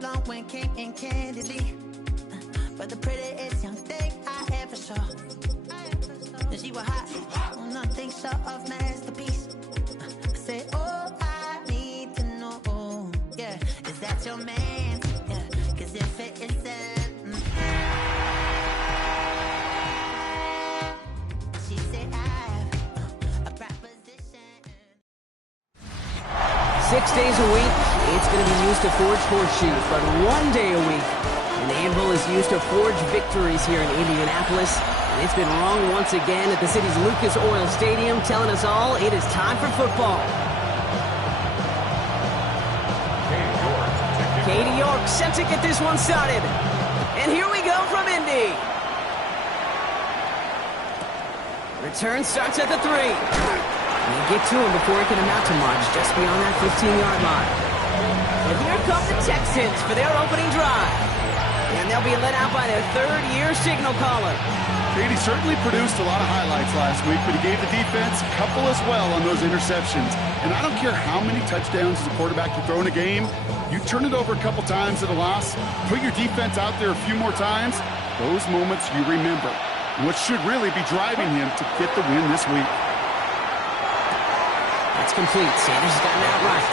Long when came candidly, but the prettiest young thing I ever saw. And she was hot, nothing short of masterpiece. I said, oh, I need to know, yeah, is that your man? Yeah, 'cause if it isn't, she said I have a proposition. 6 days a week, it's going to be used to forge horseshoes, but 1 day a week, an anvil is used to forge victories here in Indianapolis. And it's been wrong once again at the city's Lucas Oil Stadium, telling us all it is time for football. Katie York set to get this one started. And here we go from Indy. Return starts at the 3. They get to him before it can amount to much, just beyond that 15-yard line. And here come the Texans for their opening drive. And they'll be led out by their third-year signal caller. Katie certainly produced a lot of highlights last week, but he gave the defense a couple as well on those interceptions. And I don't care how many touchdowns as a quarterback you throw in a game, you turn it over a couple times at a loss, put your defense out there a few more times, those moments you remember. What should really be driving him to get the win this week. That's complete. Sanders has gotten out right.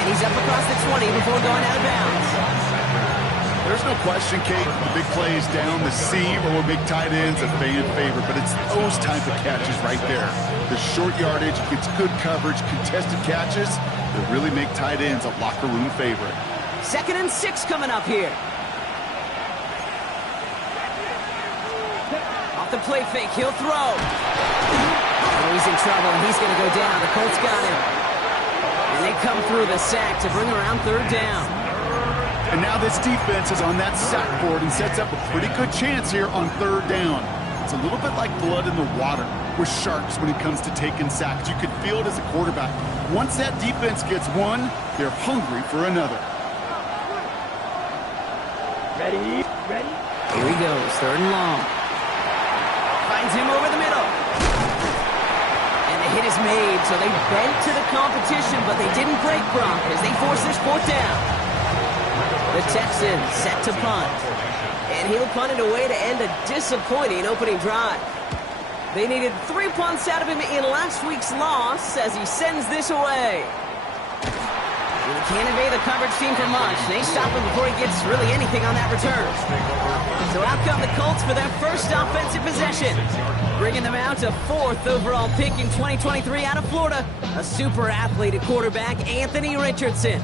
And he's up across the 20 before going out of bounds. There's no question, Kate, the big plays down the seam or big tight ends a fan favorite, but it's those type of catches right there. The short yardage, gets good coverage, contested catches that really make tight ends a locker room favorite. 2nd and 6 coming up here. Off the play fake, he'll throw. Oh, he's in trouble, and he's going to go down. The Colts got him. And they come through the sack to bring around 3rd down. And now this defense is on that sack board and sets up a pretty good chance here on 3rd down. It's a little bit like blood in the water with sharks when it comes to taking sacks. You can feel it as a quarterback. Once that defense gets one, they're hungry for another. Ready? Here he goes, 3rd and long. Finds him over the middle. And the hit is made, so they bent to the competition, but they didn't break Gronk as they force this 4th down. The Texans set to punt. And he'll punt it away to end a disappointing opening drive. They needed 3 punts out of him in last week's loss as he sends this away. And he can't evade the coverage team for much. They stop him before he gets really anything on that return. So out come the Colts for their first offensive possession, bringing them out to 4th overall pick in 2023 out of Florida, a super athlete at quarterback, Anthony Richardson.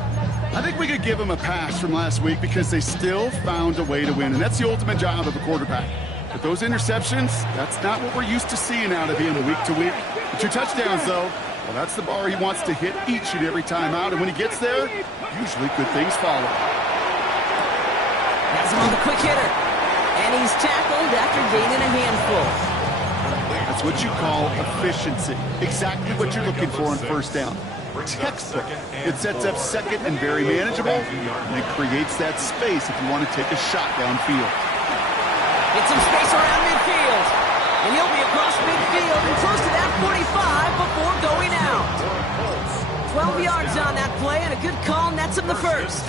I think we could give them a pass from last week because they still found a way to win, and that's the ultimate job of a quarterback. But those interceptions, that's not what we're used to seeing out of him week to week. But your touchdowns, though, well, that's the bar he wants to hit each and every time out, and when he gets there, usually good things follow. Has him on the quick hitter, and he's tackled after gaining a handful. That's what you call efficiency. Exactly what you're looking for on 1st down. Textbook. It sets up 2nd and very manageable, and it creates that space if you want to take a shot downfield. Get some space around midfield, and he'll be across midfield and close to that 45 before going out. 12 yards on that play, and a good call nets him the first.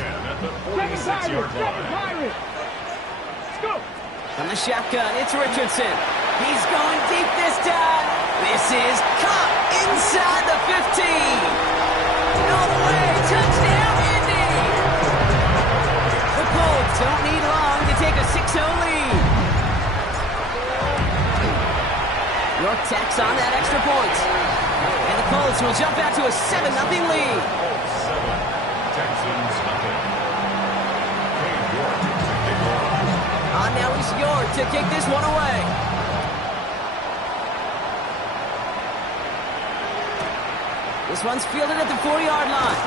From the shotgun, it's Richardson. He's going deep this time. This is caught inside the 15. All the way, touchdown, Indy! The Colts don't need long to take a 6-0 lead. York tacks on that extra point. And the Colts will jump out to a 7-0 lead. Now is York to kick this one away. This one's fielded at the 40-yard line.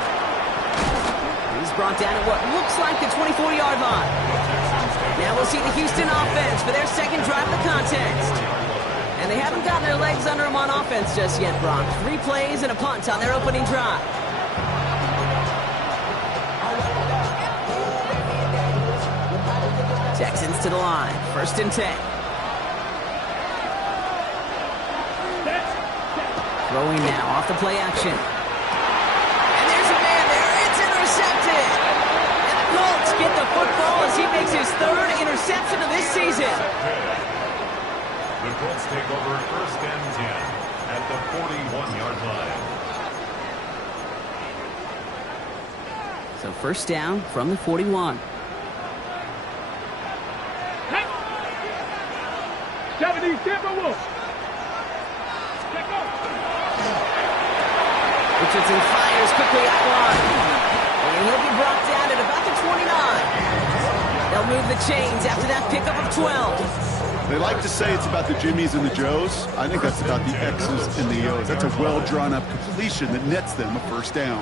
He's brought down at what looks like the 24-yard line. Now we'll see the Houston offense for their 2nd drive of the contest. And they haven't gotten their legs under them on offense just yet, Brock. 3 plays and a punt on their opening drive. Texans to the line. 1st and 10. Throwing now off the play action. And there's a man there. It's intercepted. And the Colts That's his third interception of this season. The Colts take over first and 10 at the 41-yard line. So first down from the 41. Richardson fires quickly out wide. And he'll be brought down at about the 29. They'll move the chains after that pickup of 12. They like to say it's about the Jimmies and the Joes. I think that's about the X's and the O's. That's a well-drawn-up completion that nets them a first down.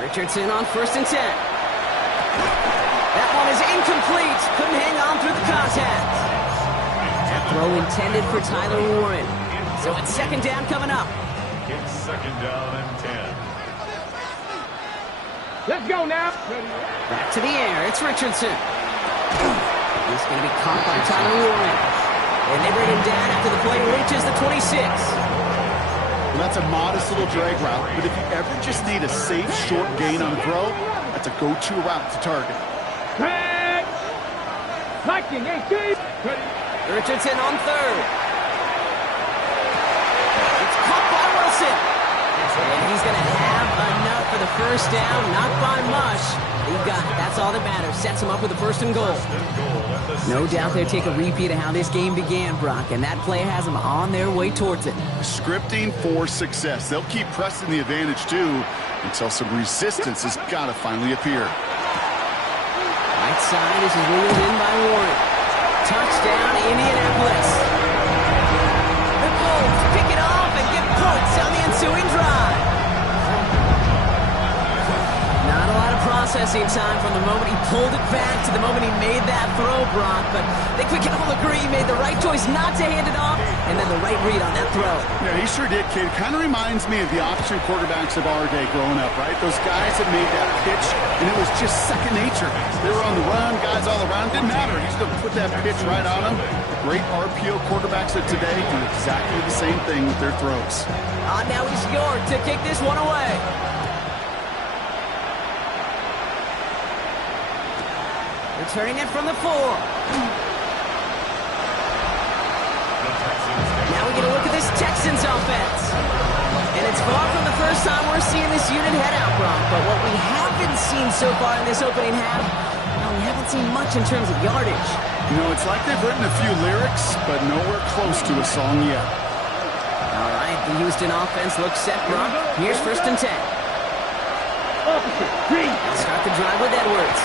Richardson on first and 10. That one is incomplete. Couldn't hang on through the contact. That throw intended for Tyler Warren. So it's second down coming up. It's second down and 10. Let's go now. Back to the air. It's Richardson. He's going to be caught by Tyler Warren. And they bring him down after the play reaches the 26. Well, that's a modest little drag route, but if you ever just need a safe, short gain on a throw, that's a go-to route to target. Drag. Lightning, 18. Richardson on third. It's caught by Wilson. And he's going to have enough for the first down. Not by much. He got it. That's all that matters. Sets him up with a first and goal. No doubt they'll take a repeat of how this game began, Brock, and that play has them on their way towards it. Scripting for success. They'll keep pressing the advantage, too, until some resistance has got to finally appear. Right side, this is wheeled in by Warren. Touchdown, Indianapolis. The Colts pick it off and get points on the ensuing drive. Not a lot of processing time from the moment he pulled it back to the moment he made that throw, Brock, but I think we can all agree he made the right choice not to hand it off and then the right read on that throw. Yeah, he sure did, kid. Kind of reminds me of the option quarterbacks of our day growing up, right? Those guys that made that pitch, and it was just second nature. They were on the run, guys all around. Didn't matter. He's going to put that pitch right on them. Great RPO quarterbacks of today do exactly the same thing with their throws. Now he's York to kick this one away. Returning it from the 4. Now we get a look at this Texans offense. And it's far from the first time we're seeing this unit head out, Brock. But what we haven't seen so far in this opening half, well, we haven't seen much in terms of yardage. You know, it's like they've written a few lyrics, but nowhere close to a song yet. All right, the Houston offense looks set, Brock. Here's first and 10. They'll start the drive with Edwards.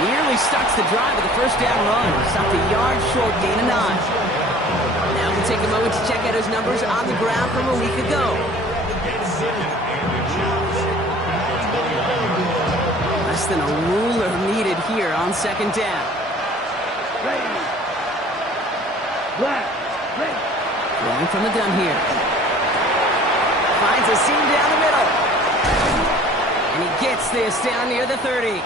Nearly starts the drive with a first down run. Stopped a yard short, gain of 9. Now we'll take a moment to check out his numbers on the ground from a week ago. Less than a ruler needed here on second down. Throwing from the gun here. Finds a seam down the middle. And he gets this down near the 30.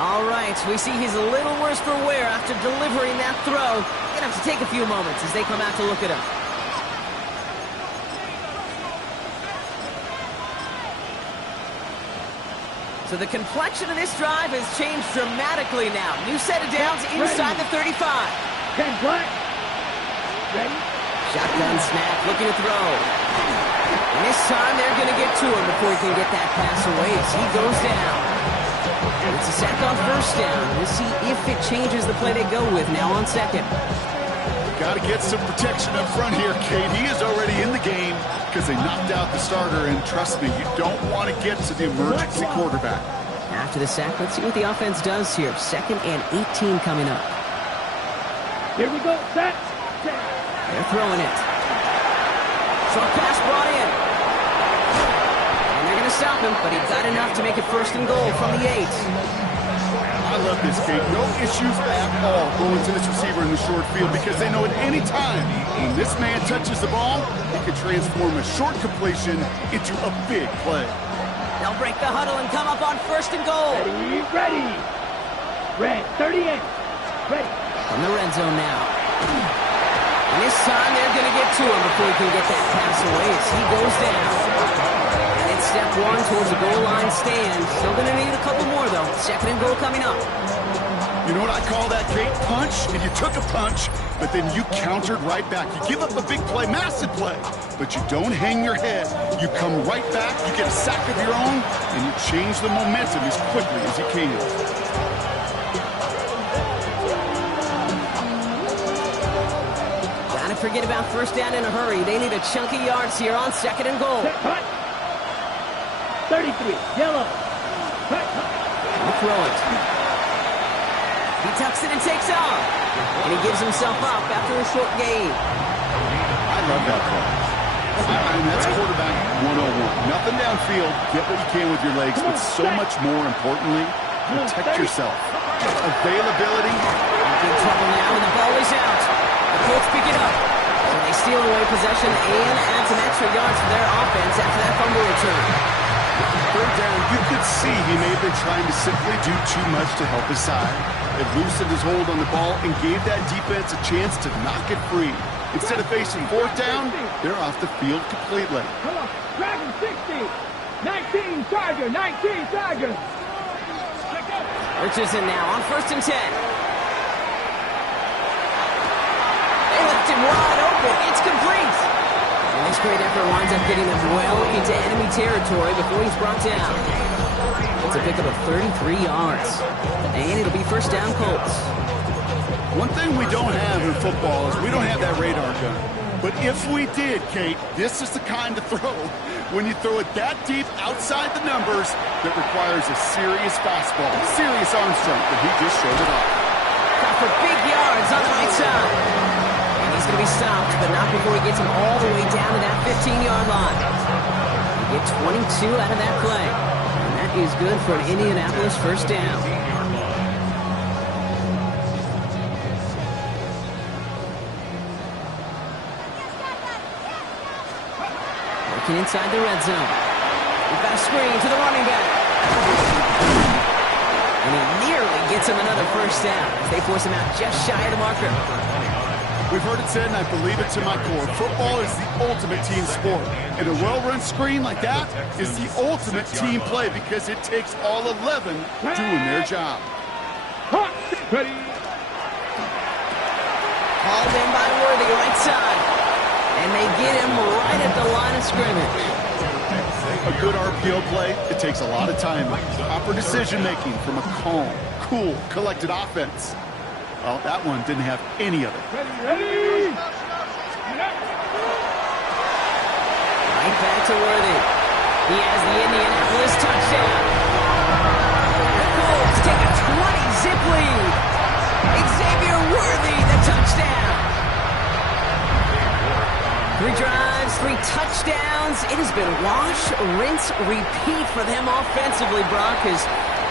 All right, we see he's a little worse for wear after delivering that throw. Gonna have to take a few moments as they come out to look at him. So the complexion of this drive has changed dramatically now. New set of downs inside the 35. 10 black. Ready? Shotgun snap, looking to throw. And this time they're going to get to him before he can get that pass away as he goes down. It's a sack on first down. We'll see if it changes the play they go with now on second. Got to get some protection up front here, Kate. He is already in the game because they knocked out the starter, and trust me, you don't want to get to the emergency quarterback. After the sack, let's see what the offense does here. Second and 18 coming up. Here we go. Set. They're throwing it. Short pass brought in. And they're going to stop him, but he got enough to make it first and goal from the 8. I love this, Kate. No issues at all going to this receiver in the short field because they know at any time when this man touches the ball, he can transform a short completion into a big play. They'll break the huddle and come up on first and goal. Ready. Red, 38. Ready. From the red zone now. And this time they're going to get to him before he can get that pass away as he goes down. And it's step one towards the goal line stand. Still going to need a couple more, though. Second and goal coming up. You know what I call that, Kate? Punch, and you took a punch, but then you countered right back. You give up a big play, massive play, but you don't hang your head. You come right back, you get a sack of your own, and you change the momentum as quickly as you can. Gotta forget about first down in a hurry. They need a chunky yards here on second and goal. 33, yellow. He'll throw it. He tucks it and takes off. And he gives himself up after a short gain. I love that play. I mean, that's quarterback 101. Nothing downfield. Get what you can with your legs, but so much more importantly, protect yourself. Availability. In trouble now, and the ball is out. The Colts pick it up. So they steal away possession and add some extra yards for their offense after that fumble return. Third down, you could see he may have been trying to simply do too much to help his side. It loosened his hold on the ball and gave that defense a chance to knock it free. Instead of facing fourth down, they're off the field completely. Come on, Dragon 60, 19 Charger, 19 Charger. Richardson now on first and 10. They left him wide open. It's complete. And this great effort winds up getting them well into enemy territory before he's brought down. It's a pickup of 33 yards. And it'll be first down Colts. One thing we don't have in football is we don't have that radar gun. But if we did, Kate, this is the kind of throw when you throw it that deep outside the numbers that requires a serious fastball, serious arm strength, and he just showed it off. Got for big yards on the right side. And he's going to be stopped, but not before he gets him all the way down to that 15-yard line. You get 22 out of that play. And that is good for an Indianapolis first down. Working inside the red zone. We've got a screen to the running back. And he nearly gets him another first down as they force him out just shy of the marker. We've heard it said, and I believe it to my core, football is the ultimate team sport. And a well-run screen like that is the ultimate team play because it takes all 11 doing their job. Ready. Hauled in by Worthy, right side. And they get him right at the line of scrimmage. A good RPO play, it takes a lot of time. Proper decision-making from a calm, cool, collected offense. Well, that one didn't have any of it. Ready. Right back to Worthy. He has the Indianapolis touchdown. The Colts take a 20-zip lead. Xavier Worthy, the touchdown. 3 drives, 3 touchdowns. It has been wash, rinse, repeat for them offensively, Brock, as,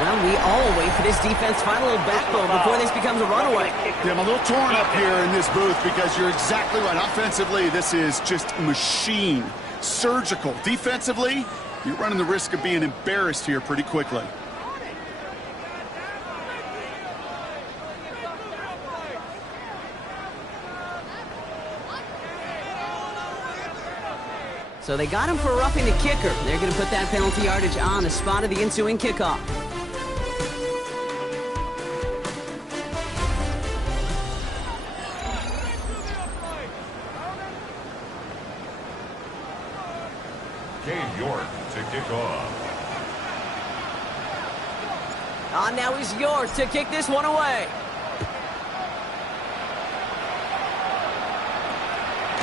well, we all wait for this defense to find a little backbone before this becomes a runaway. Yeah, I'm a little torn up here in this booth because you're exactly right. Offensively, this is just machine. Surgical. Defensively, you're running the risk of being embarrassed here pretty quickly. So they got him for roughing the kicker. They're going to put that penalty yardage on the spot of the ensuing kickoff. Cade York to kick off. On now is York to kick this one away.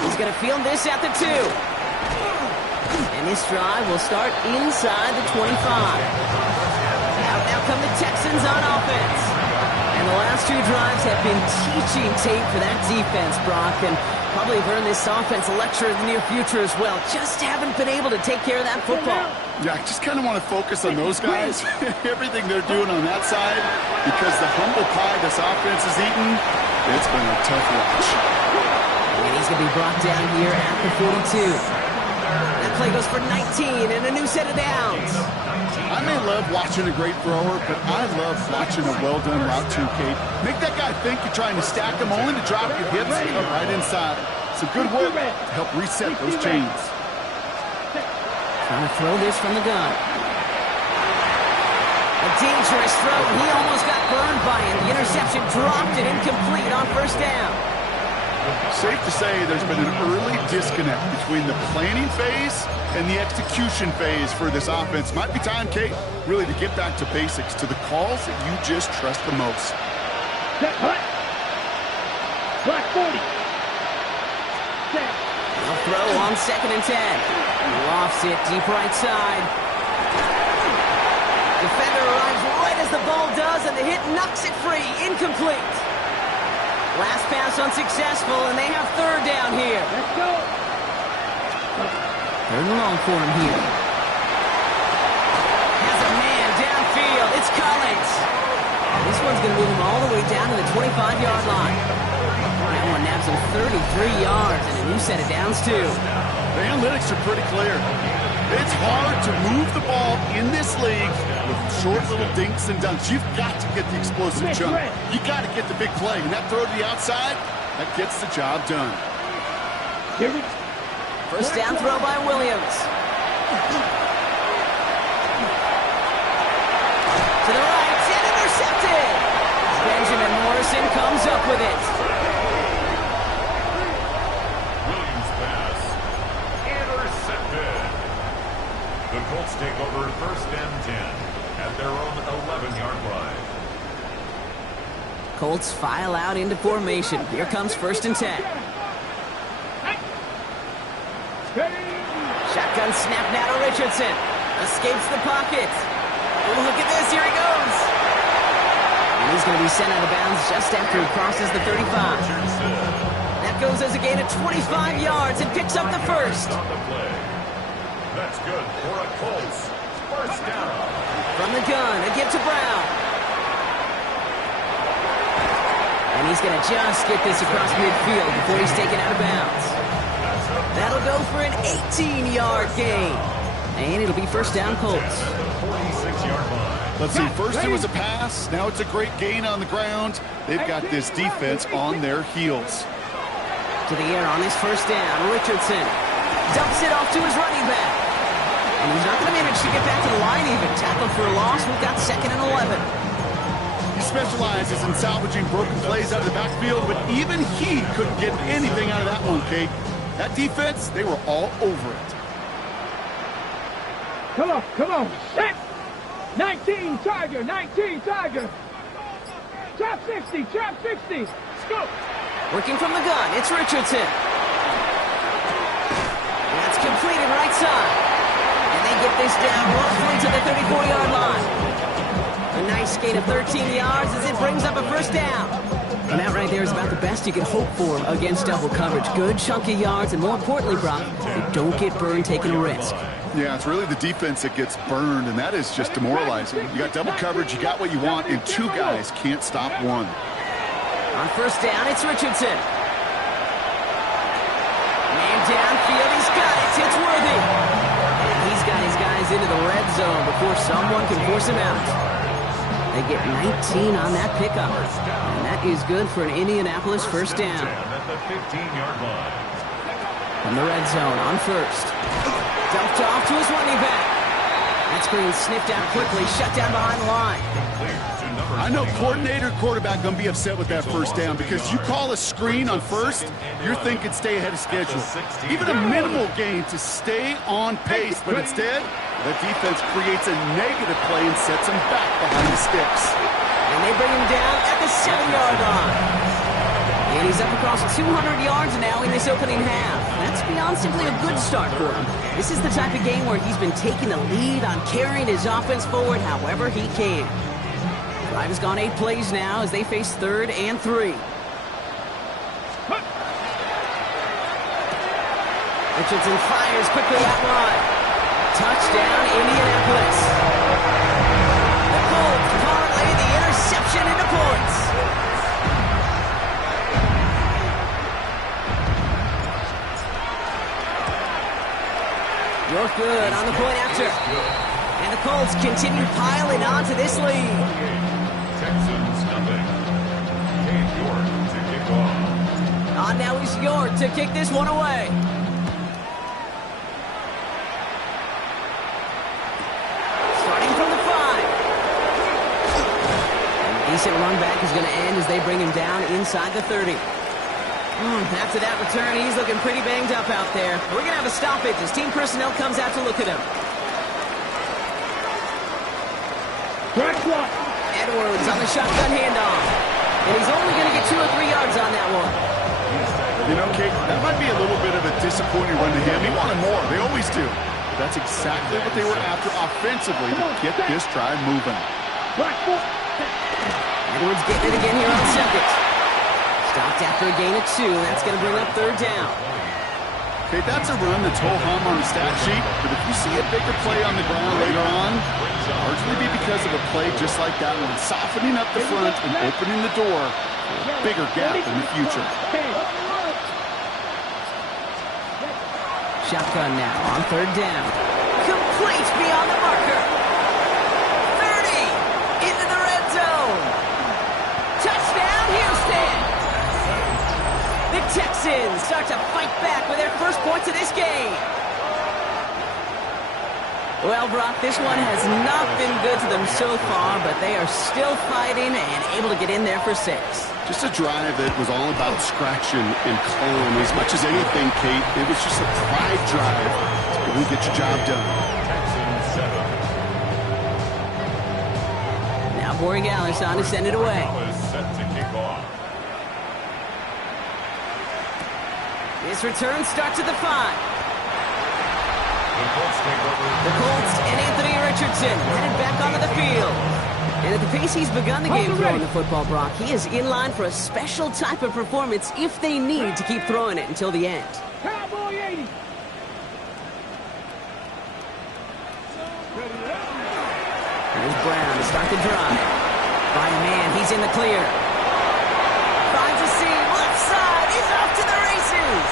He's going to field this at the 2. And this drive will start inside the 25. Out now come the Texans on offense. And the last 2 drives have been teaching tape for that defense, Brock, and probably have earned this offense a lecture in the near future as well. Just haven't been able to take care of that football. Yeah, I just kind of want to focus on those guys, everything they're doing on that side, because the humble pie this offense is eating, it's been a tough watch. And he's going to be brought down here at the 42. That play goes for 19 and a new set of downs. I may love love watching a great thrower, but I love watching a well-done route too, Kate. Make that guy think you're trying to stack him only to drop your hips and come right inside. It's a good work to help reset those chains. Trying to throw this from the gun. A dangerous throw, and he almost got burned by it. The interception dropped it incomplete on first down. Safe to say there's been an early disconnect between the planning phase and the execution phase for this offense. Might be time, Kate, really to get back to basics, to the calls that you just trust the most. Set, hut. Black 40. Set. A throw on 2nd and 10. Lofts it deep right side. Defender arrives right as the ball does, and the hit knocks it free. Incomplete. Last pass unsuccessful, and they have third down here. Let's go. Third and long for him here. Has a man downfield. It's Collins. This one's going to move him all the way down to the 25-yard line. That one nabs him 33 yards and a new set of downs, too. The analytics are pretty clear. It's hard to move the ball in this league with short little dinks and dunks. You've got to get the explosive jump. You got to get the big play. And that throw to the outside, that gets the job done. First down throw by Williams. To the right, and intercepted. Benjamin Morrison comes up with it. Williams pass. Intercepted. The Colts take over first and 10 at their own 11-yard line. Colts file out into formation. Here comes first and 10. Shotgun snap now to Richardson. Escapes the pocket. Oh, look at this. Here he goes. And he's going to be sent out of bounds just after he crosses the 35. That goes as a gain of 25 yards and picks up the first. On the play. That's good for a Colts first down. From the gun, a give to Brown. And he's going to just get this across midfield before he's taken out of bounds. That'll go for an 18-yard gain. And it'll be first down Colts. 46-yard line. Let's see, first it was a pass, now it's a great gain on the ground. They've got this defense on their heels. To the air on his first down, Richardson dumps it off to his running back. And he's not going to manage to get back to the line even. Tackle for a loss, we've got 2nd and 11. He specializes in salvaging broken plays out of the backfield, but even he couldn't get anything out of that one, Kate. That defense, they were all over it. Come on, set. 19 Tiger, 19 Tiger. Trap 60, trap 60. Scope. Working from the gun, it's Richardson. That's completed right side. And they get this down roughly to the 34-yard line. A nice gain of 13 yards as it brings up a first down. And that right there is about the best you can hope for against double coverage. Good chunky yards, and more importantly, Brock, they don't get burned taking a risk. Yeah, it's really the defense that gets burned, and that is just demoralizing. You got double coverage, you got what you want, and two guys can't stop one. On first down, it's Richardson. Man downfield, he's got it. It's Worthy. And he's got his guys into the red zone before someone can force him out. They get 19 on that pickup. And that is good for an Indianapolis first down. At the 15-yard line. From the red zone on first. Dumped off to his running back. That screen sniffed out quickly, shut down behind the line. I know coordinator, quarterback going to be upset with that first down because you call a screen on first, you're thinking stay ahead of schedule. Even a minimal gain to stay on pace, but instead, the defense creates a negative play and sets him back behind the sticks. And they bring him down at the 7-yard line. And he's up across 200 yards now in this opening half. That's beyond simply a good start for him. This is the type of game where he's been taking the lead on carrying his offense forward however he can. Drive has gone 8 plays now as they face 3rd and 3. Richardson fires quickly out wide. Touchdown, Indianapolis. The Colts parlay the interception into points. You're good on the point after. And the Colts continue piling onto this lead. Texans nothing. Cade York to kick off. Now he's York to kick this one away. Starting from the 5. And a decent run back is going to end as they bring him down inside the 30. After that return, he's looking pretty banged up out there. We're going to have a stoppage as team personnel comes out to look at him. Edwards on the shotgun handoff. And he's only going to get 2 or 3 yards on that one. You know, Kate, that might be a little bit of a disappointing run to him. He wanted more. They always do. But that's exactly what they were after offensively to get this drive moving. Edwards getting it again here on second. Stopped after a gain of 2. That's going to bring up 3rd down. Okay, that's a run that's ho-hum on the stat sheet, but if you see a bigger play on the ground later on, it'll largely be because of a play just like that one, softening up the front and opening the door for a bigger gap in the future. Shotgun now on 3rd down. Complete beyond the marker. 30 into the red zone. Touchdown, Houston. The Texans start to fight back with their first points of this game. Well, Brock, this one has not been good to them so far, but they are still fighting and able to get in there for 6. Just a drive that was all about scratching and calm. As much as anything, Kate, it was just a pride drive to really get your job done. Texans 7. Now Borregales on to send it away. Is set to kick off. This return starts at the 5. The Colts take over. The Colts and Anthony Richardson headed back onto the field. And at the pace he's begun the game throwing the football, Brock, he is in line for a special type of performance if they need to keep throwing it until the end. Cowboy 80. Here's Brown to start the drive. By a man, he's in the clear. Finds a seam, left side, he's off to the races.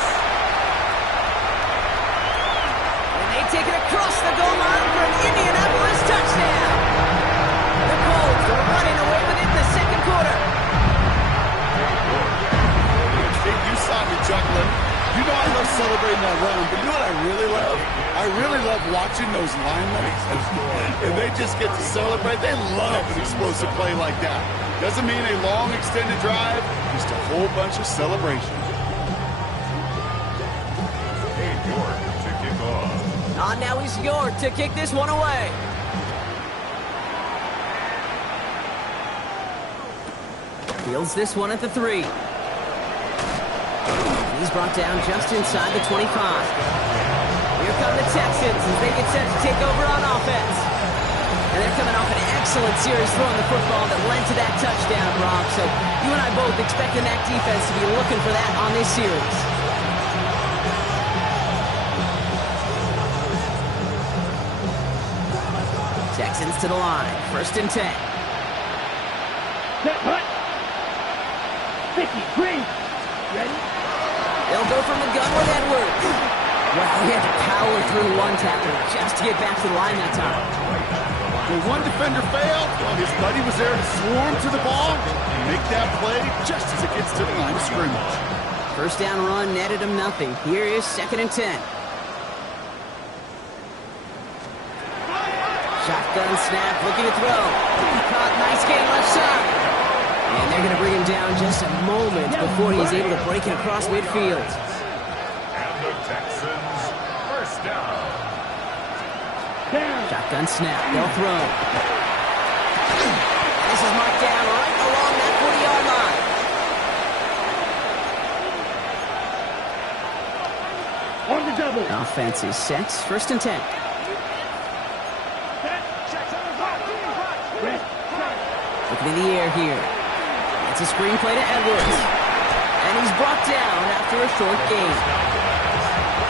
And they take it across the goal line for an Indianapolis touchdown. The Colts are running away with it in the second quarter. Kate, you saw me chuckling. You know I love celebrating that run, but you know what I really love? I really love watching those linemen. And they just get to celebrate. They love an explosive play like that. Doesn't mean a long extended drive, just a whole bunch of celebration. Cade York to kick off. Now he's York to kick this one away. Fields this one at the 3. He's brought down just inside the 25. Here come the Texans as they get set to take over on offense. And they're coming off an excellent series throwing the football that led to that touchdown, Rob. So you and I both expecting that defense to be looking for that on this series. Texans to the line. 1st and 10. Set, hut. 50, green. Ready? They'll go from the gun with Edwards. Well, he had to power through one tackle just to get back to the line that time. When one defender failed, well, his buddy was there to swarm to the ball and make that play just as it gets to the line of scrimmage. 1st down run netted him nothing. Here is 2nd and 10. Shotgun snap, looking to throw. Caught, nice game left side. And they're going to bring him down just a moment before he's able to break it across midfield. And the Texans, 1st down. Shotgun snap, they'll throw. This is marked down right along that 40-yard line. On the double. Offense is set, 1st and 10. Looking in the air here. It's a screen play to Edwards. And he's brought down after a short gain.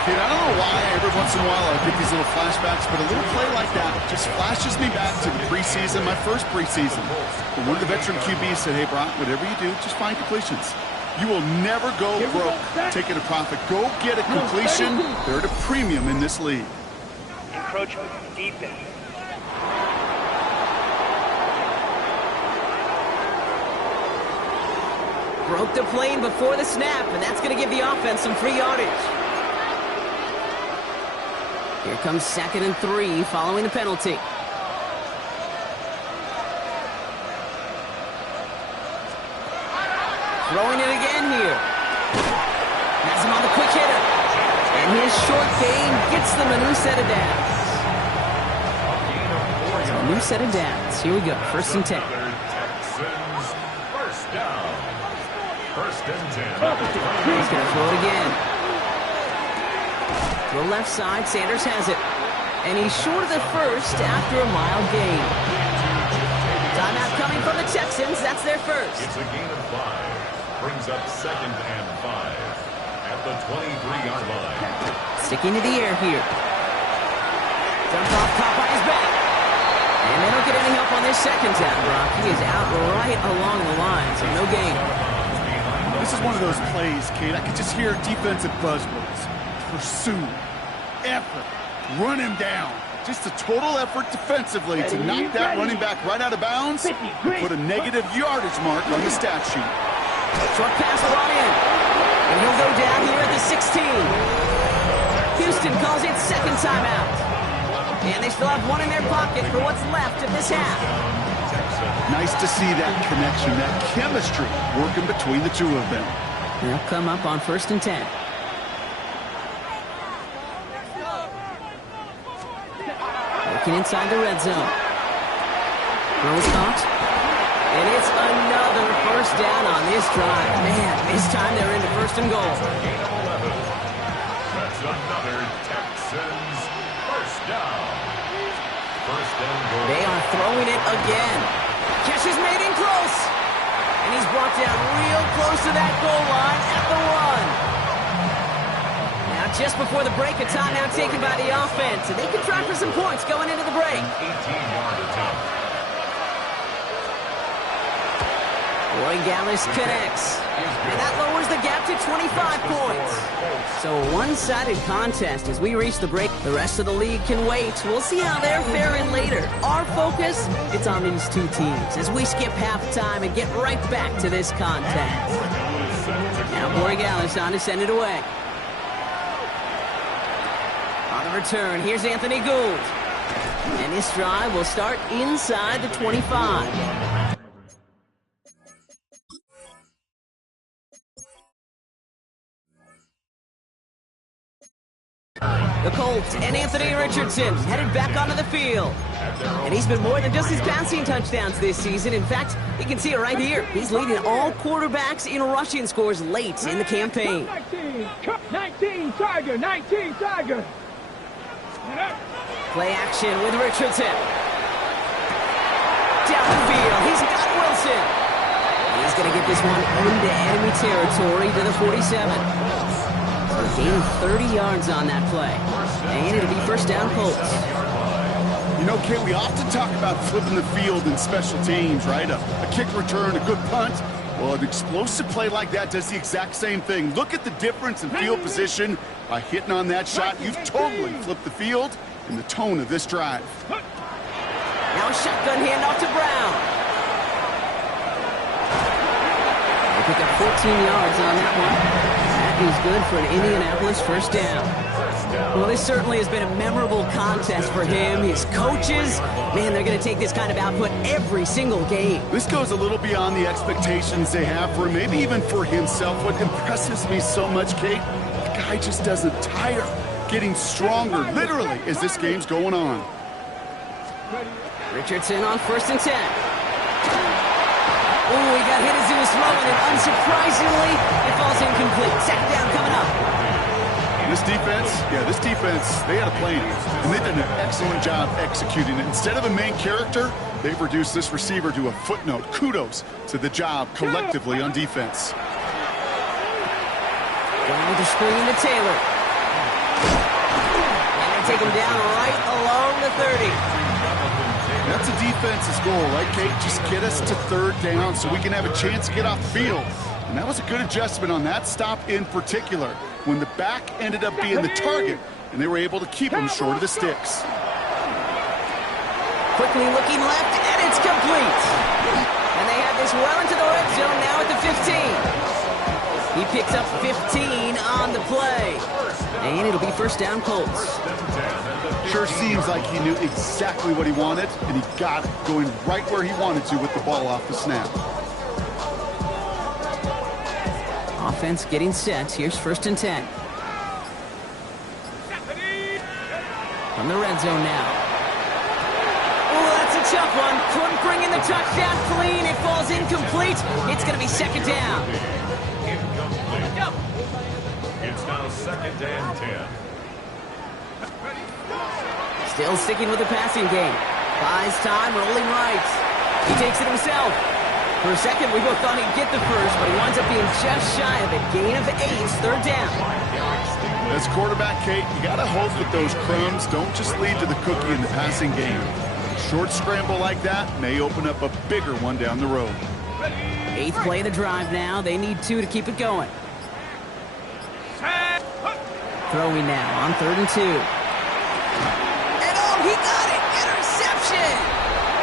Kid, I don't know why every once in a while I get these little flashbacks, but a little play like that just flashes me back to the preseason, my first preseason. And one of the veteran QBs said, hey, Brock, whatever you do, just find completions. You will never go broke taking a profit. Go get a completion. They're at a premium in this league. Encroachment, defense. Broke the plane before the snap, and that's going to give the offense some free yardage. Here comes 2nd and 3 following the penalty. Throwing it again here. Has him on the quick hitter. And his short gain gets them a new set of downs. So a new set of downs. Here we go. 1st and 10. Texans, first down. 1st and 10. He's going to throw it again. To the left side, Sanders has it. And he's short of the first after a mild gain. Timeout coming from the Texans. That's their first. It's a gain of 5. Brings up 2nd and 5 at the 23-yard line. Sticking to the air here. Dumped off Popeye's back. And they don't get any help on this 2nd down, Brock. He is out right along the line, so no gain. This is one of those plays, Kate. I could just hear defensive buzzwords. Pursue, effort, run him down. Just a total effort defensively to knock that running back right out of bounds and put a negative yardage mark on the stat sheet. Short pass brought in. And he'll go down here at the 16. Houston calls it 2nd timeout. And they still have one in their pocket for what's left of this half. Nice to see that connection, that chemistry working between the two of them. They'll come up on 1st and 10. Working inside the red zone. Throws caught. And it's another 1st down on this drive. Man, this time they're into 1st and goal. Gain of 11. That's another Texans first down. 1st and goal. They are throwing it again. Catch is made in close. And he's brought down real close to that goal line at the 1. Now just before the break, a timeout taken by the offense. And they can try for some points going into the break. 18-yard attempt. Roy Gallis connects. And that lowers the gap to 25 points. So a one-sided contest as we reach the break. The rest of the league can wait. We'll see how they're faring later. Our focus, it's on these two teams as we skip halftime and get right back to this contest. Now Borregales on to send it away. On the return, here's Anthony Gould. And this drive will start inside the 25. The Colts and Anthony Richardson headed back onto the field. And he's been more than just his passing touchdowns this season. In fact, you can see it right here. He's leading all quarterbacks in rushing scores late in the campaign. 19 Tiger, 19 Tiger. Play action with Richardson. Down the field, he's got Wilson. He's going to get this one into enemy territory to the 47. Gain 30 yards on that play. And it'll be 1st down Colts. You know, Kate, we often talk about flipping the field in special teams, right? A kick return, a good punt. Well, an explosive play like that does the exact same thing. Look at the difference in field position. By hitting on that shot, you've totally flipped the field and the tone of this drive. Now a shotgun handoff to Brown. They pick up 14 yards on that one. Is good for an Indianapolis 1st down. Well, this certainly has been a memorable contest for him. His coaches, man, they're going to take this kind of output every single game. This goes a little beyond the expectations they have for him, maybe even for himself. What impresses me so much, Kate, the guy just doesn't tire, getting stronger, literally, as this game's going on. Richardson on 1st and 10. Oh, he got hit as he was throwing it. Unsurprisingly, it falls incomplete. 2nd down coming up. This defense, they had a plan, and they did an excellent job executing it. Instead of a main character, they've reduced this receiver to a footnote. Kudos to the job collectively on defense. Going with the screen to Taylor. And they take him down right along the 30. That's a defense's goal, right, Kate? Just get us to 3rd down so we can have a chance to get off the field. And that was a good adjustment on that stop in particular, when the back ended up being the target, and they were able to keep him short of the sticks. Quickly looking left, and it's complete. And they have this well into the red zone now at the 15. He picks up 15 on the play. And it'll be first down Colts. Sure seems like he knew exactly what he wanted, and he got it, going right where he wanted to with the ball off the snap. Offense getting set. Here's first and 10. From the red zone now. Oh, that's a tough one. Couldn't bring in the touchdown clean. It falls incomplete. It's going to be second down. Incomplete. It's now second and 10. Still sticking with the passing game. Buys time, rolling right. He takes it himself. For a second, we both thought he'd get the first, but he winds up being just shy of it. Gain of 8, third down. As quarterback, Kate, you got to hope that those crumbs don't just lead to the cookie in the passing game. A short scramble like that may open up a bigger one down the road. 8th play of the drive now. They need 2 to keep it going. Throwing now on 3rd and 2. And oh, he got it! Interception!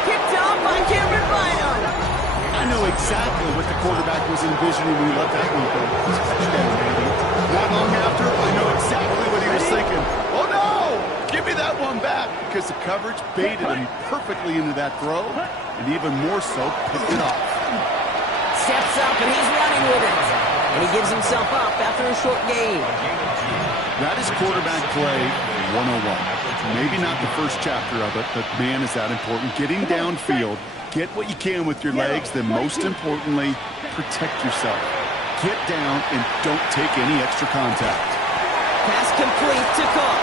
Picked off by Cameron Bynum. I know exactly what the quarterback was envisioning when he let that one go. Touchdown, baby. Not long after, I know exactly what he was thinking. Oh, no! Give me that one back, because the coverage baited him perfectly into that throw, and even more so, picked it off. Steps up, and he's running with it. And he gives himself up after a short gain. That is quarterback play 101. Maybe not the first chapter of it, but man, is that important. Getting downfield, get what you can with your legs, then most importantly, protect yourself. Get down and don't take any extra contact. Pass complete to Cook.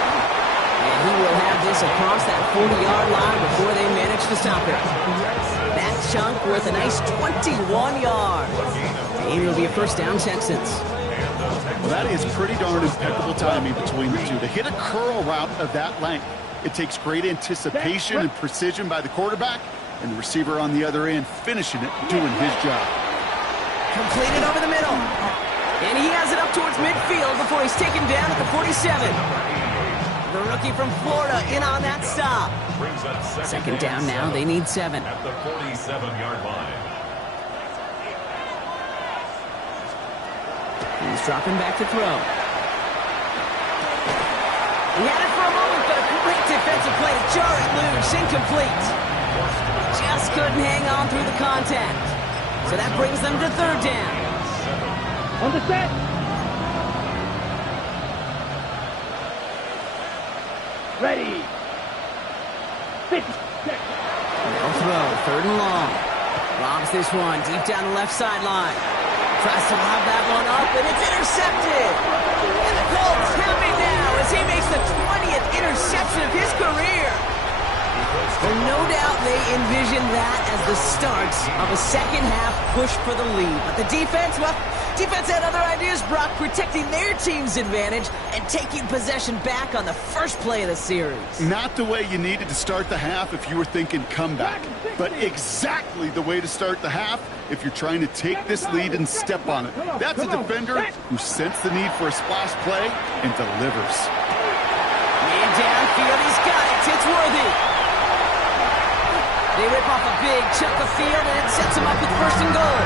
And he will have this across that 40-yard line before they manage to stop it. That chunk worth a nice 21 yards. And it'll be a first down, Texans. Well, that is pretty darn impeccable timing between the two. To hit a curl route of that length, it takes great anticipation and precision by the quarterback, and the receiver on the other end finishing it, doing his job. Completed over the middle. And he has it up towards midfield before he's taken down at the 47. The rookie from Florida in on that stop. Second down now. They need 7. At the 47-yard line. He's dropping back to throw. He had it for a moment, but a great defensive play to jar it loose. Incomplete. Just couldn't hang on through the contact. So that brings them to third down. On the set. Ready. 50 seconds. No throw, third and long. Robs this one deep down the left sideline. Tries to lob that one up, and it's intercepted. And the Colts have it now as he makes the 20th interception of his career. Well, no doubt they envision that as the start of a second-half push for the lead. But the defense, well, defense had other ideas, Brock, protecting their team's advantage and taking possession back on the first play of the series. Not the way you needed to start the half if you were thinking comeback, but exactly the way to start the half if you're trying to take this lead and step on it. That's a defender who sensed the need for a splash play and delivers. Man downfield, he's got it. It's Worthy. They rip off a big chunk of field, and it sets him up with first and goal.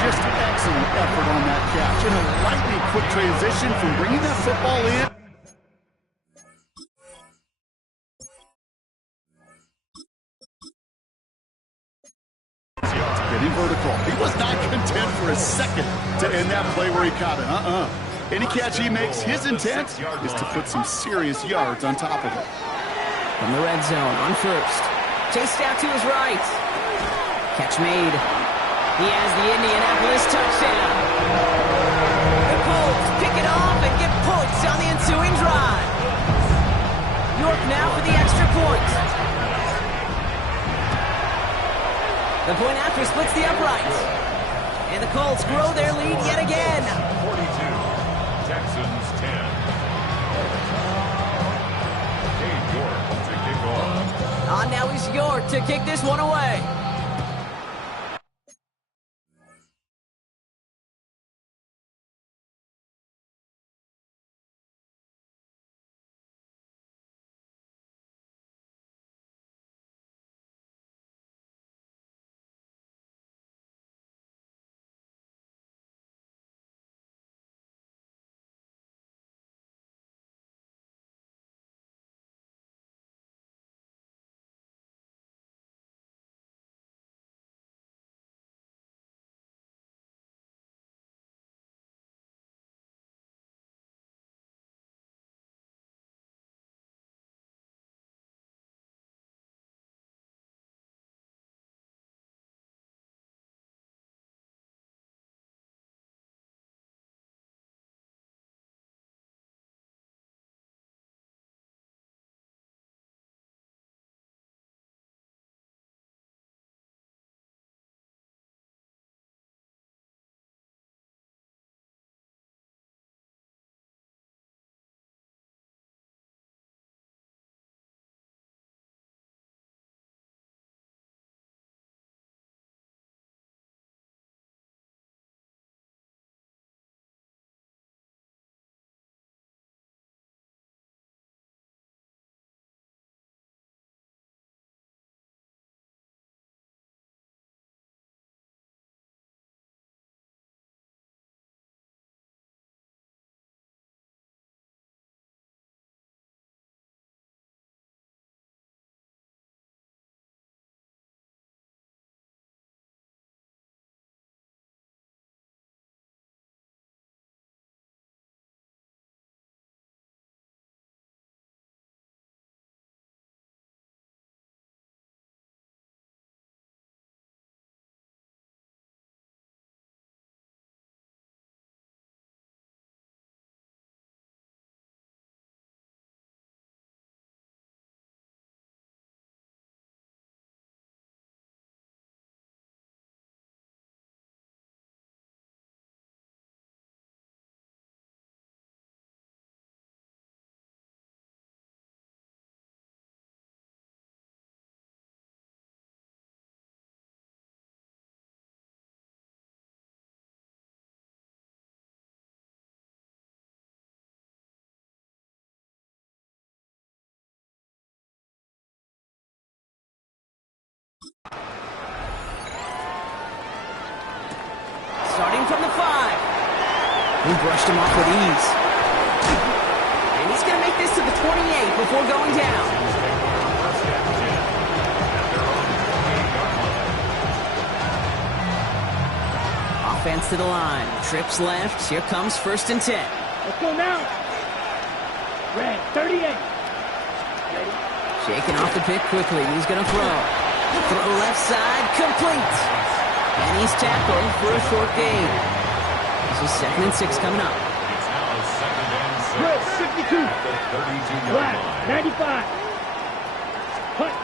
Just excellent effort on that catch. And a lightning quick transition from bringing that football in. Getting vertical. He was not content for a second to end that play where he caught it. Any catch he makes, his intent is to put some serious yards on top of it. From the red zone on first. Chased out to his right. Catch made. He has the Indianapolis touchdown. The Colts pick it off and get points on the ensuing drive. York now for the extra point. The point after splits the uprights. And the Colts grow their lead yet again. 42, Texans 10. Cade York to kick off. On now is York to kick this one away. He brushed him off with ease. And he's going to make this to the 28 before going down. Offense to the line. Trips left. Here comes 1st and 10. Let's go now. Red, 38. Ready? Shaking off the pick quickly. He's going to throw. Throw left side. Complete. And he's tackled for a short gain. This is 2nd and 6 coming up. It's now 2nd and 6. Red, 52. At the 32-yard Black, line. 95. Punt.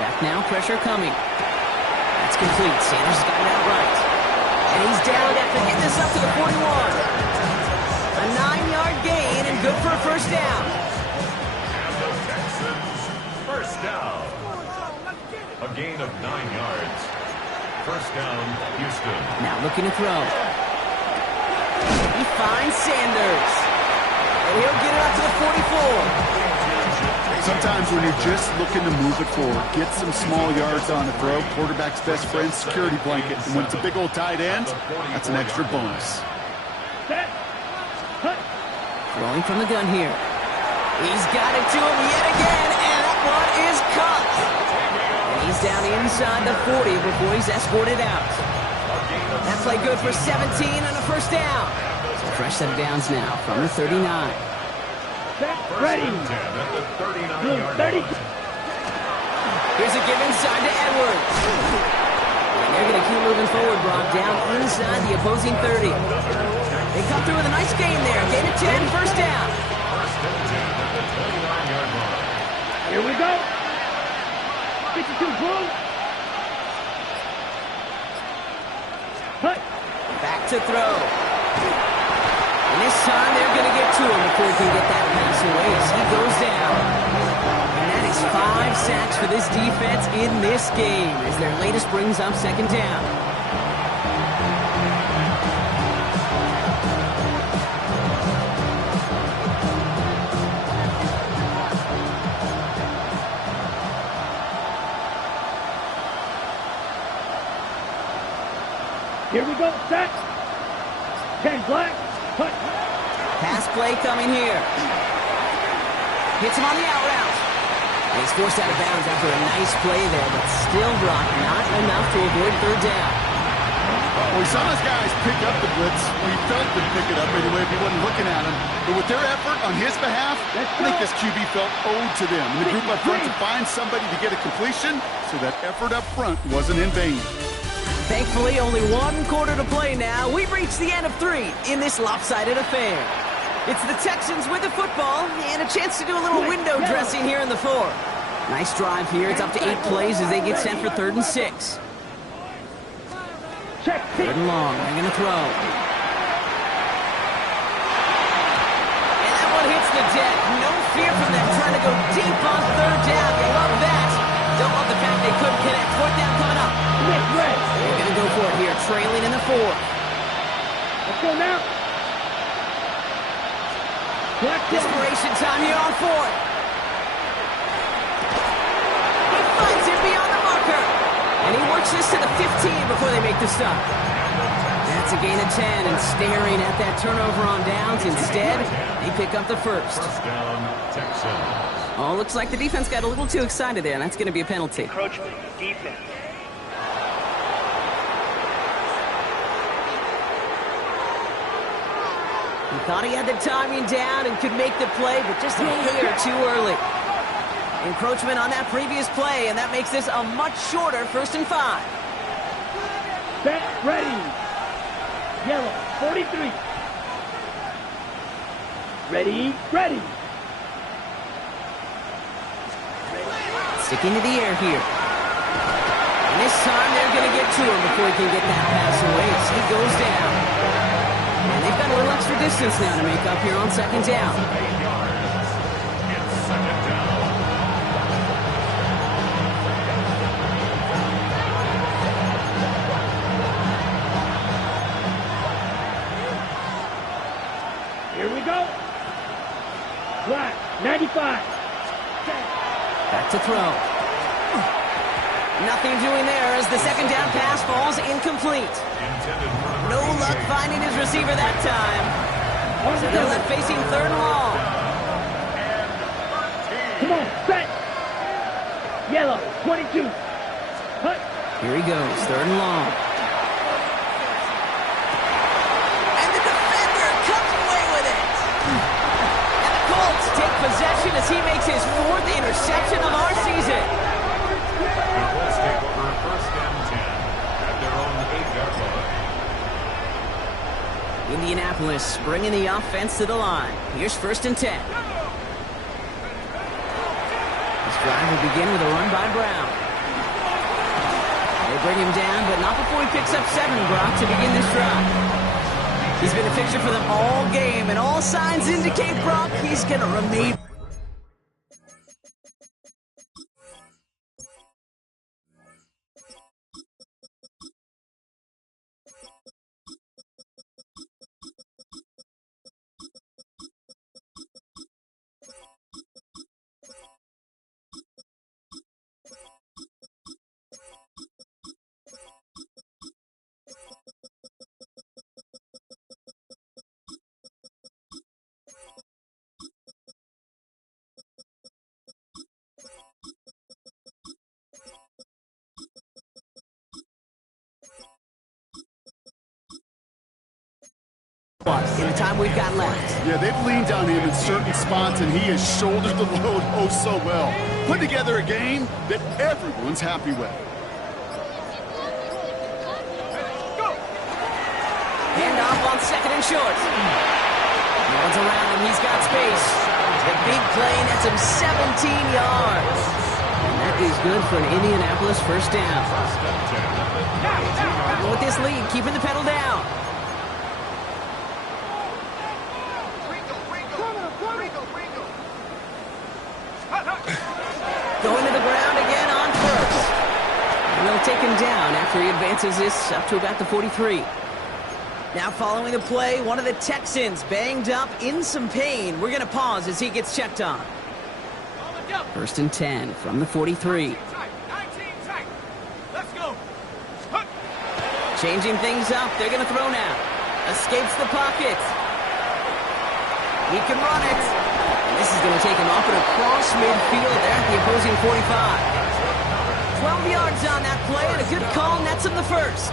Back now, pressure coming. That's complete. Sanders has got it outright. And he's down after getting this up to the 41. A 9-yard gain and good for a 1st down. And the Texans, 1st down. A gain of 9 yards. 1st down, Houston. Now looking to throw. He finds Sanders. And he'll get it up to the 44. Sometimes when you're just looking to move it forward, get some small yards on the throw, quarterback's best friend, security blanket. And when it's a big old tight end, that's an extra bonus. Set. Punt. Throwing from the gun here. He's got it to him yet again, and that one is caught. And he's down inside the 40 before he's escorted out. That play good for 17 and a 1st down. So fresh set of downs now from the 39. Set. Ready. 10 at the 39-yard 30. line. Here's a give inside to Edwards. And they're going to keep moving forward, Brock, down inside the opposing 30. They come through with a nice gain there. Gain of 10, 1st down. 1st and 10 at the 29-yard line. Here we go. 52 blue. Punt. Back to throw. And this time they're going to get to him before he can get that pass away as he goes down. And that is 5 sacks for this defense in this game as their latest brings up 2nd down. Here we go. Set. 10 black. Punt. Pass play coming here. Hits him on the out route. And he's forced out of bounds after a nice play there, but still, Brock, not enough to avoid 3rd down. Well, we saw those guys pick up the blitz. Well, he felt them pick it up anyway if he wasn't looking at him. But with their effort on his behalf, I think this QB felt owed to them. And the group up front to find somebody to get a completion, so that effort up front wasn't in vain. Thankfully, only 1 quarter to play now. We've reached the end of 3 in this lopsided affair. It's the Texans with the football and a chance to do a little window dressing here in the 4th. Nice drive here. It's up to 8 plays as they get set for 3rd and 6. Check. 3rd and long. They're going to throw. And that one hits the deck. No fear from them trying to go deep on 3rd down. You love that. Don't love the fact they couldn't connect. 4th down coming up. They're going to go for it here, trailing in the 4th. Let's go now. Desperation time here on 4th. He finds it beyond the marker. And he works this to the 15 before they make the stop. That's a gain of 10, and staring at that turnover on downs. Instead, they pick up the 1st. 1st down, Texans. Oh, looks like the defense got a little too excited there, and that's going to be a penalty. Encroachment, defense. He thought he had the timing down and could make the play, but just a hair too early. Encroachment on that previous play, and that makes this a much shorter 1st and 5. Set. Ready. Yellow. 43. Ready. Ready. Sticking to the air here. And this time they're going to get to him before he can get that pass away as he goes down. And they've got a little extra distance now to make up here on 2nd down. 8 yards. It's 2nd down. Here we go. Black. 95. Back to throw. Nothing doing there as the second down pass falls incomplete. No luck finding his receiver that time. So they're left facing third and long. Come on, set. Yellow, 22. Hut. Here he goes, third and long. And the defender comes away with it. And the Colts take possession as he makes his fourth interception of our season. The Colts take over first and 10 at their own 8-yard line. Indianapolis bringing the offense to the line. Here's first and 10. This drive will begin with a run by Brown. They bring him down, but not before he picks up 7, Brock, to begin this drive. He's been a fixture for them all game, and all signs indicate, Brock, he's going to remain. In the time we've got left. Yeah, they've leaned on him in certain spots, and he has shouldered the load oh so well. Put together a game that everyone's happy with. Handoff on second and short. No one's around him. He's got space. The big play nets him 17 yards. And that is good for an Indianapolis first down. With this lead, keeping the pedal down. Going to the ground again on first. And they'll take him down after he advances this up to about the 43. Now following the play, one of the Texans banged up in some pain. We're going to pause as he gets checked on. First and 10 from the 43. Changing things up. They're going to throw now. Escapes the pocket. He can run it. And this is going to take him off and across midfield there at the opposing 45. 12 yards on that play, and a good call nets him the first.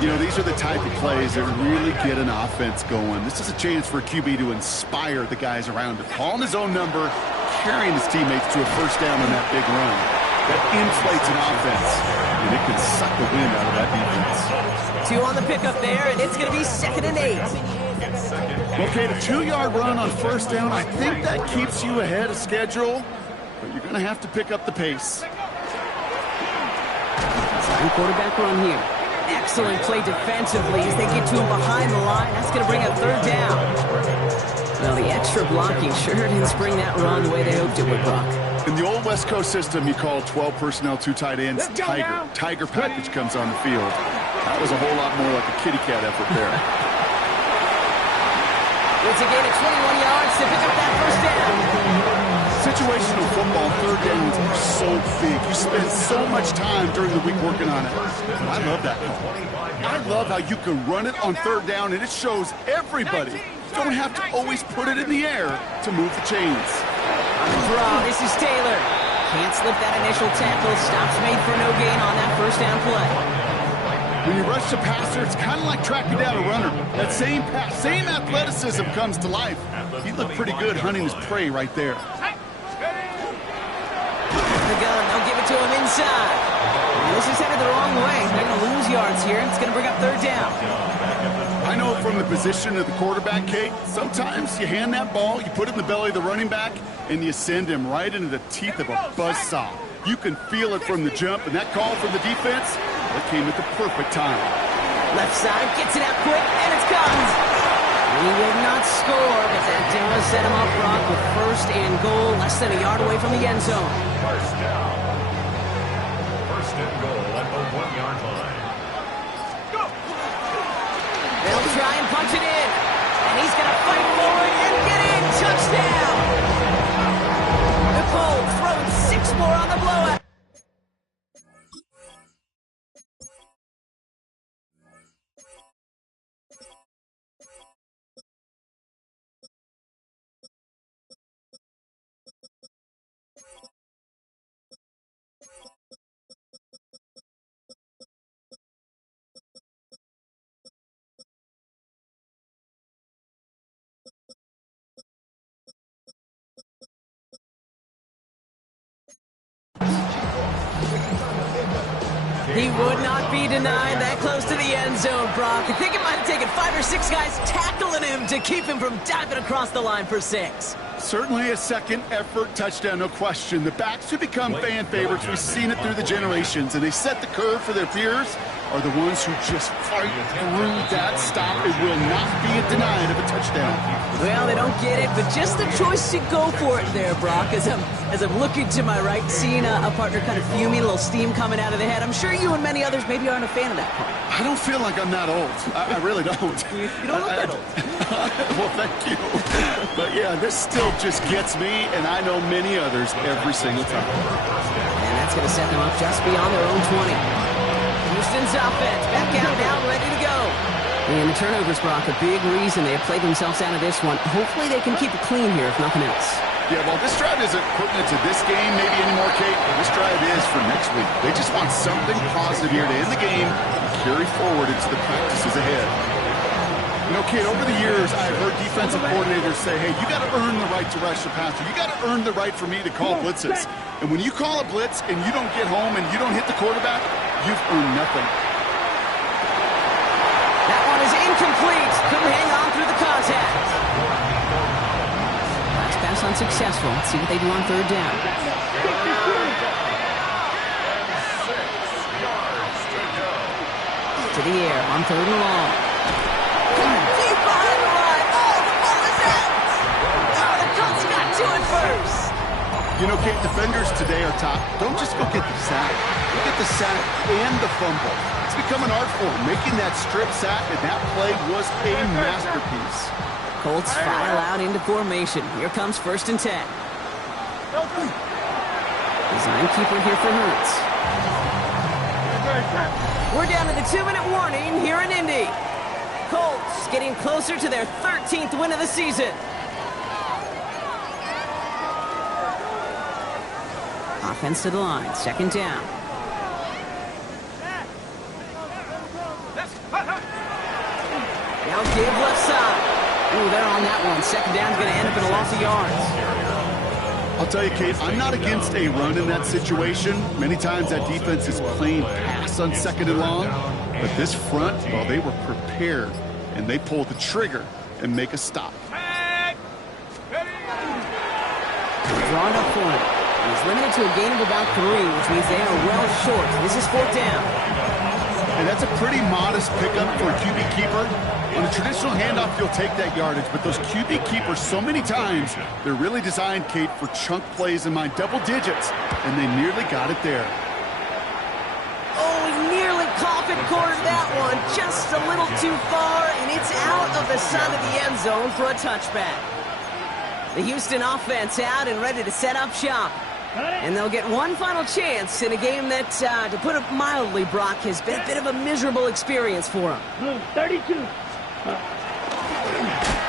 You know, these are the type of plays that really get an offense going. This is a chance for a QB to inspire the guys around him. Calling his own number, carrying his teammates to a first down on that big run. That inflates an offense, and it can suck the wind out of that defense. 2 on the pickup there, and it's going to be second and 8. Okay, the 2-yard run on first down, I think that keeps you ahead of schedule, but you're going to have to pick up the pace. Second quarterback run here. Excellent play defensively as they get to him behind the line. That's going to bring up third down. Well, the extra blocking sure didn't spring that run the way they hoped it would, Brock. In the old West Coast system, you call 12 personnel, 2 tight ends, Tiger. Tiger package comes on the field. That was a whole lot more like a kitty cat effort there. It's a gain of 21 yards to pick up that first down. Situational football, third downs are so big. You spend so much time during the week working on it. I love that call. I love how you can run it on third down, and it shows everybody you don't have to always put it in the air to move the chains. On the draw, this is Taylor. Can't slip that initial tackle. Stops made for no gain on that first down play. When you rush the passer, it's kind of like tracking down a runner. That same pass, same athleticism comes to life. He looked pretty good hunting his prey right there. The gun, they'll give it to him inside. And this is headed the wrong way. They're going to lose yards here, and it's going to bring up third down. I know from the position of the quarterback, Kate, sometimes you hand that ball, you put it in the belly of the running back, and you send him right into the teeth of a buzzsaw. You can feel it from the jump, and that call from the defense, that came at the perfect time. Left side, gets it out quick, and it's Cousins. He will not score, but that does set him up, Brock, with first and goal, less than a yard away from the end zone. First down. First and goal at the 1-yard line. Go! They'll try and punch it in. And he's going to fight for it and get in. Touchdown! The Colts throwing 6 more on the blowout. He would not be denied that close to the end zone, Brock. I think it might have taken 5 or 6 guys tackling him to keep him from diving across the line for 6. Certainly a second effort touchdown, no question. The backs who become fan favorites, we've seen it through the generations, and they set the curve for their peers, are the ones who just fight through that stop. It will not be denied of a touchdown. Well, they don't get it, but just the choice to go for it there, Brock. As I'm looking to my right, seeing a partner kind of fuming, a little steam coming out of the head. I'm sure you and many others maybe aren't a fan of that part. I don't feel like I'm that old. I really don't. You don't look that old. Well, thank you. But yeah, this still just gets me, and I know many others every single time. And that's going to set them up just beyond their own 20. Houston's offense back out now, ready to go. And the turnovers, Brock, a big reason they have played themselves out of this one. Hopefully they can keep it clean here, if nothing else. Yeah, well, this drive isn't pertinent to this game maybe anymore, Kate. This drive is for next week. They just want something positive here to end the game and carry forward into the practices ahead. You know, Kate, over the years, I've heard defensive coordinators say, hey, you got to earn the right to rush the passer. You got to earn the right for me to call blitzes. And when you call a blitz and you don't get home and you don't hit the quarterback, you've earned nothing. That one is incomplete. Couldn't hang on through the contact. Last pass unsuccessful. Let's see what they do on third down. 6 yards to the air on third and long. Deep behind the line. Oh, the ball is out. Oh, the Colts got to it first. You know, Kate, defenders today are top. Don't just go get the sack. Go get the sack and the fumble. It's become an art form. Making that strip sack, and that play was a masterpiece. Colts file out into formation. Here comes 1st and 10. Design keeper here for Hurts. We're down to the 2-minute warning here in Indy. Colts getting closer to their 13th win of the season. Offense to the line, 2nd down. Now give left side. Ooh, they're on that one. 2nd down's going to end up in a loss of yards. I'll tell you, Kate, I'm not against a run in that situation. Many times that defense is playing pass on 2nd and long. But this front, well, they were prepared, and they pulled the trigger and make a stop. Drawn up for him. He's limited to a gain of about 3, which means they are well short. This is 4th down. And that's a pretty modest pickup for a QB keeper. On a traditional handoff, you'll take that yardage, but those QB keepers, so many times, they're really designed, Kate, for chunk plays in my double digits, and they nearly got it there. Oh, he nearly coffin cornered that one, just a little too far, and it's out of the side of the end zone for a touchback. The Houston offense out and ready to set up shop. And they'll get one final chance in a game that, to put it mildly, Brock, has been a bit of a miserable experience for them. 32.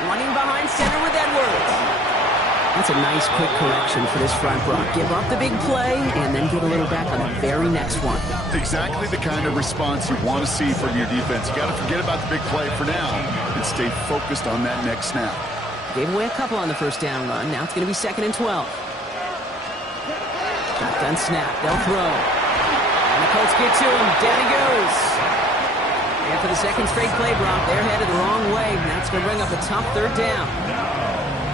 Running behind center with Edwards. That's a nice quick correction for this front, Brock. Give up the big play and then get a little back on the very next one. Exactly the kind of response you want to see from your defense. You got to forget about the big play for now and stay focused on that next snap. Gave away a couple on the 1st down run. Now it's going to be 2nd and 12. Shotgun snap. They'll throw. And the Colts get to him. Down he goes. And for the 2nd straight play, Brock, they're headed the wrong way. That's going to bring up a tough 3rd down.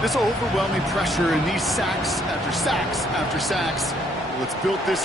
This overwhelming pressure and these sacks after sacks after sacks, well, it's built this